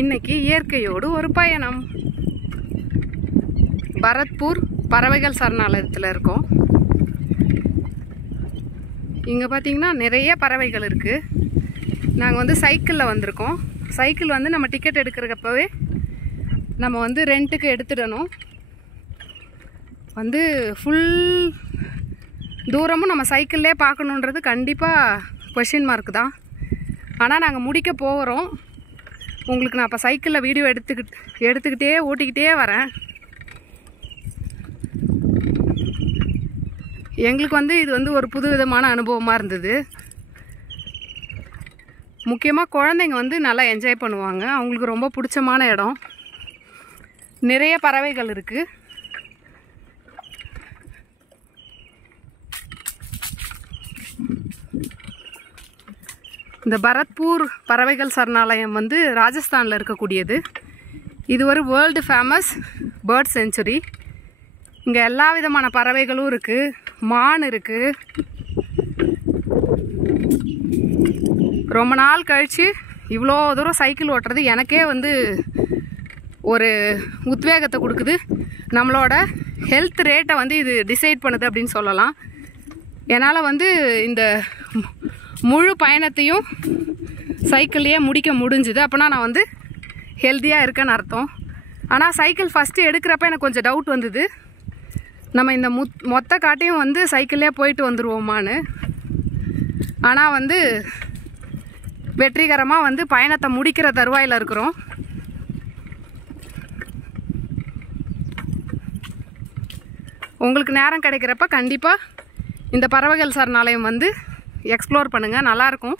இன்னைக்கு இயற்கையோடு ஒரு பயணம். பரத்பூர் பறவைகள் சரணாலயத்தில் இருக்கோம். இங்கே பார்த்தீங்கன்னா நிறைய பறவைகள் இருக்குது. நாங்கள் வந்து சைக்கிளில் வந்திருக்கோம். சைக்கிள் வந்து நம்ம டிக்கெட் எடுக்கிறப்பவே நம்ம வந்து ரெண்ட்டுக்கு எடுத்துடணும். வந்து ஃபுல் தூரமும் நம்ம சைக்கிள்லே பார்க்கணுன்றது கண்டிப்பாக கொஷின் மார்க் தான். ஆனால் நாங்கள் முடிக்க போகிறோம். உங்களுக்கு நான் இப்போ சைக்கிளில் வீடியோ எடுத்துக்கிட்டே ஓட்டிக்கிட்டே வரேன். எங்களுக்கு வந்து இது வந்து ஒரு புது விதமான அனுபவமாக இருந்தது. முக்கியமாக குழந்தைங்க வந்து நல்லா என்ஜாய் பண்ணுவாங்க. அவங்களுக்கு ரொம்ப பிடிச்சமான இடம். நிறைய பறவைகள் இருக்குது. இந்த பரத்பூர் பறவைகள் சரணாலயம் வந்து ராஜஸ்தானில் இருக்கக்கூடியது. இது ஒரு வேர்ல்டு ஃபேமஸ் பேர்ட் செஞ்சுரி. இங்கே எல்லா விதமான பறவைகளும் இருக்குது. மான் இருக்குது. ரொம்ப நாள் கழித்து இவ்வளோ தூரம் சைக்கிள் ஓட்டுறது எனக்கே வந்து ஒரு உத்வேகத்தை கொடுக்குது. நம்மளோட ஹெல்த் ரேட்டை வந்து இது டிசைட் பண்ணுது அப்படின்னு சொல்லலாம். என்னால் வந்து இந்த முழு பயணத்தையும் சைக்கிள்லேயே முடிக்க முடிஞ்சுது. அப்போனா நான் வந்து ஹெல்த்தியாக இருக்கேன்னு அர்த்தம். ஆனால் சைக்கிள் ஃபஸ்ட்டு எடுக்கிறப்ப எனக்கு கொஞ்சம் டவுட் வந்தது. நம்ம இந்த மொத்த காட்டையும் வந்து சைக்கிள்லேயே போயிட்டு வந்துடுவோமான்னு. ஆனால் வந்து வெற்றிகரமாக வந்து பயணத்தை முடிக்கிற தருவாயில் இருக்கிறோம். உங்களுக்கு நேரம் கிடைக்கிறப்ப கண்டிப்பாக இந்த பறவைகள் சரணாலயம் வந்து எக்ஸ்ப்ளோர் பண்ணுங்கள். நல்லாயிருக்கும்.